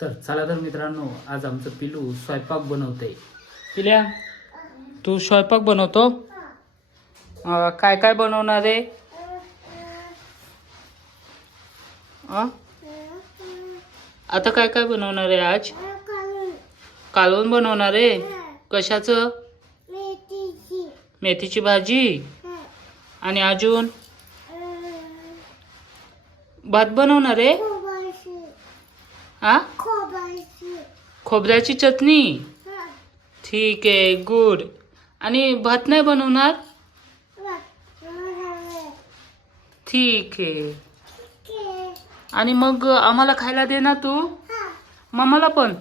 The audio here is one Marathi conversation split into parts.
तर चला तर मित्रांनो, आज आमचं पिलू स्वयंपाक बनवतंय. पिल्या, तू स्वयंपाक बनवतो? काय काय बनवणार आहे? आता काय काय बनवणार आहे आज? कालवण बनवणार आहे. कशाचं? मेथीची भाजी. आणि अजून भात बनवणार आहे. खोबऱ्याची चटणी. ठीक आहे, गुड. आणि भात नाही बनवणार? ठीक आहे. आणि मग आम्हाला खायला दे ना तू. मम्माला पण.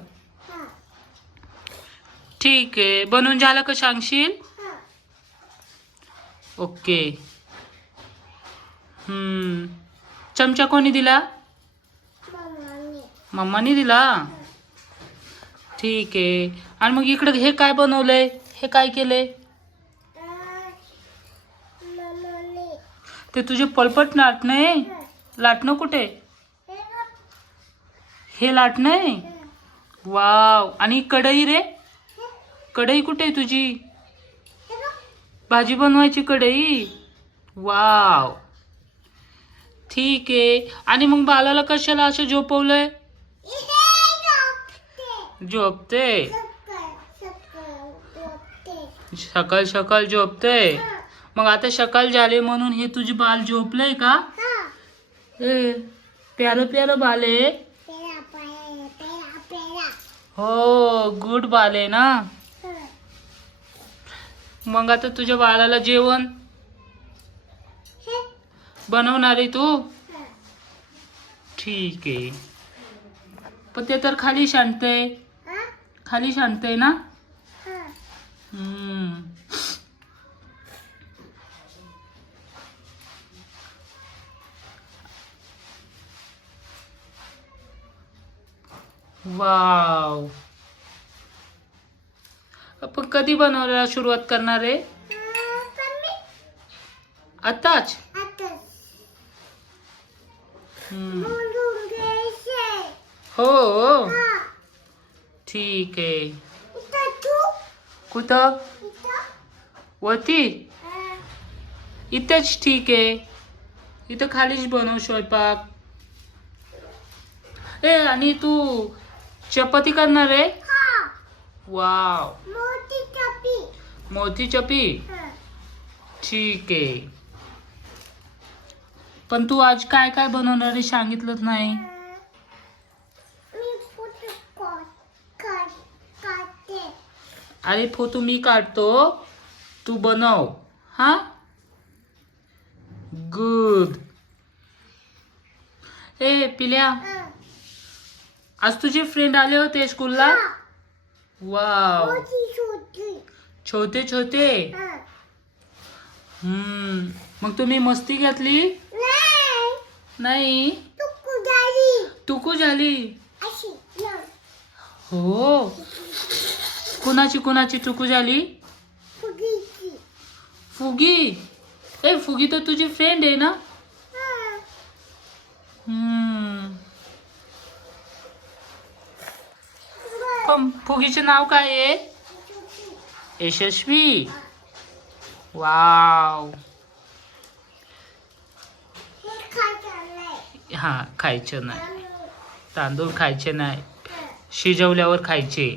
ठीक आहे, बनवून झालं का सांगशील? ओके. चमचा कोणी दिला? मम्मानी दिला. ठीक आहे. आणि मग इकडे हे काय बनवलंय? हे काय केलंय? ते तुझे पलपट लाटणं आहे. लाटणं कुठे? हे लाटणं आहे. वाव. आणि कढई रे? कढई कुठे आहे तुझी? भाजी बनवायची कढई. वाव. ठीक आहे. आणि मग बालाला कशाला असं झोपवलंय? झोपते. सकाळ सकाळ झोपते. मग आता सकाळ झाले म्हणून हे तुझे बाल झोपलंय का? ए, प्यारं प्यारं बाल आहे. हो, गुड बाल आहे ना. मग आता तुझ्या बाळाला जेवण बनवणार आहे तू? ठीक आहे. पण ते तर खाली शांतय. खाली शांतय ना. वाव. आपण कधी बनवायला सुरुवात करणार आहे? आताच. हो, ठीक आहे. कुठं? वरती? इथेच. ठीक आहे. इथं खालीच बनव स्वयंपाक. ए, आणि तू चपाती करणार आहे? वाव. मोठी चपी. ठीक आहे. पण तू आज काय काय बनवणार आहे सांगितलंच नाही. अरे फोटो मी काढतो, तू बनव. हा, गुड. ए पिल्या, आज तुझे फ्रेंड आले होते स्कूलला? वाव. छोटे छोटे. मग तुम्ही मस्ती घेतली? नाही. तुकू झाली. हो. कुणाची चुकू झाली? फुगी. ए, फुगी तर तुझी फ्रेंड आहे ना. पण फुगीचे नाव काय आहे? यशस्वी. वाव. हा, खायचं नाही. तांदूळ खायचे नाही. शिजवल्यावर खायचे.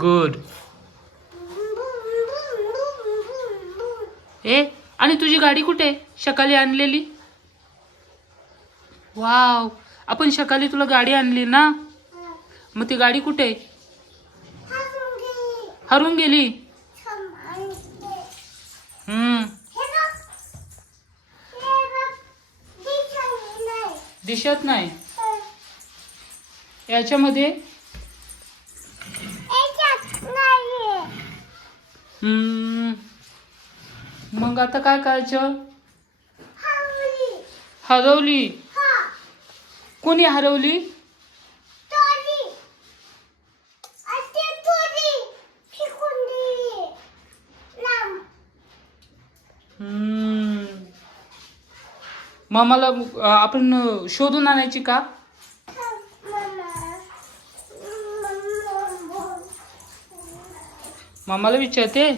गुड. ए, आणि तुझी गाडी कुठे? सकाळी आणलेली. वाव. आपण सकाळी तुला गाडी आणली ना. मग ती गाडी कुठे? हरून गेली. दिसत नाही याच्यामध्ये. मग आता काय करायचं? हरवली. कोणी हरवली? मामाला आपण शोधून आणायची का? मामाला विचारते.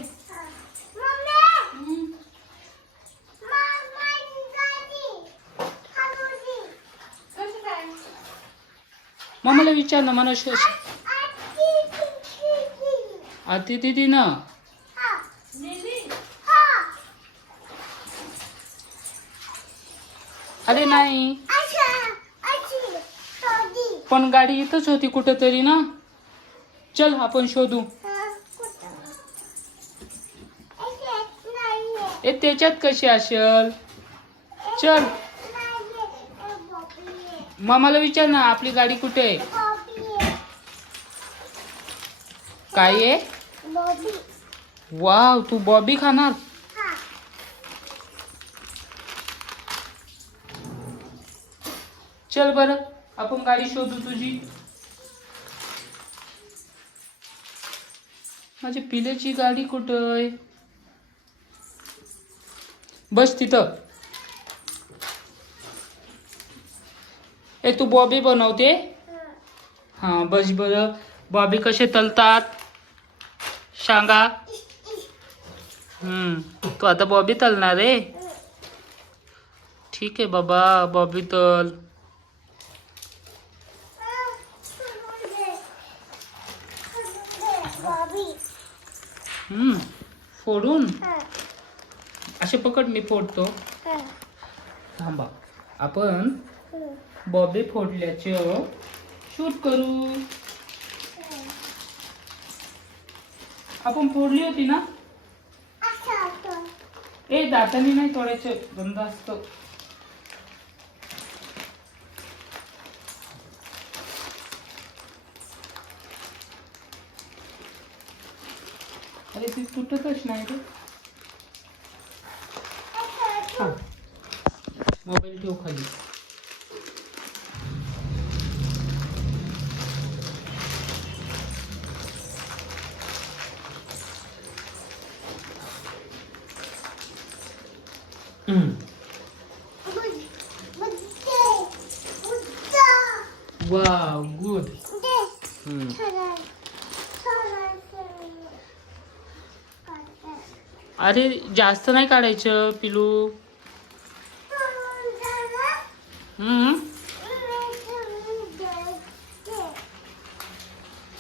मामाला विचार ना मला आती दिदी ना. अरे नाही पण गाडी इथंच होती कुठंतरी ना. चल आपण शोधू. ए त्याच्यात कशी असेल. चल मामाला विचार ना आपली गाडी कुठे आहे. काय आहे. वाव तू बॉबी खाणार. चल बरं आपण गाडी शोधू तुझी. माझी पिल्याची गाडी कुठं आहे. बस तिथं. ए तू बॉबी बनवते. हा बस बरं. बॉबी कसे तलतात सांगा. तू आता बॉबी तलणार आहे. ठीक आहे बाबा बॉबी तल. फोडून असे पकड मी फोडतो. थांबा आपण बॉबी फोडल्याचं शूट करू. आपण फोडली होती ना. ए दाताने नाही तोडायचं बंद असतं. अरे ती तुटतच नाही रे. मोबाईल ठेव खाली. Wow good. अरे जास्त नाही काढायचं पिलू.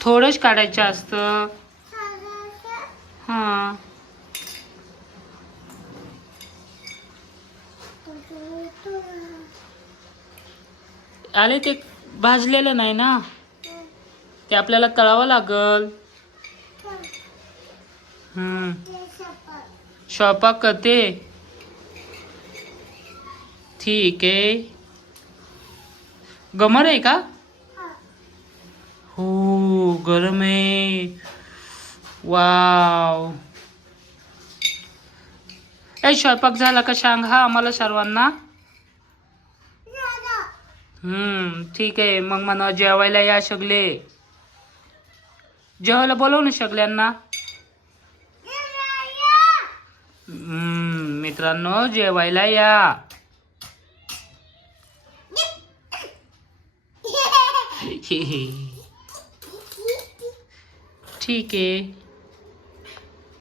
थोडंच काढायचं असतं. हा अरे ते भाजलेलं नाही ना. ते आपल्याला तळावं लागल. स्वयंपाक करते. ठीक आहे. गमर आहे का. हो गरम आहे. वाव. ए स्वयंपाक झाला का सांग हा आम्हाला सर्वांना. ठीक आहे मग म्हणा जेवायला या सगळे. जेवायला बोलव ना सगळ्यांना. मित्रांनो जेवायला या. ठीक आहे.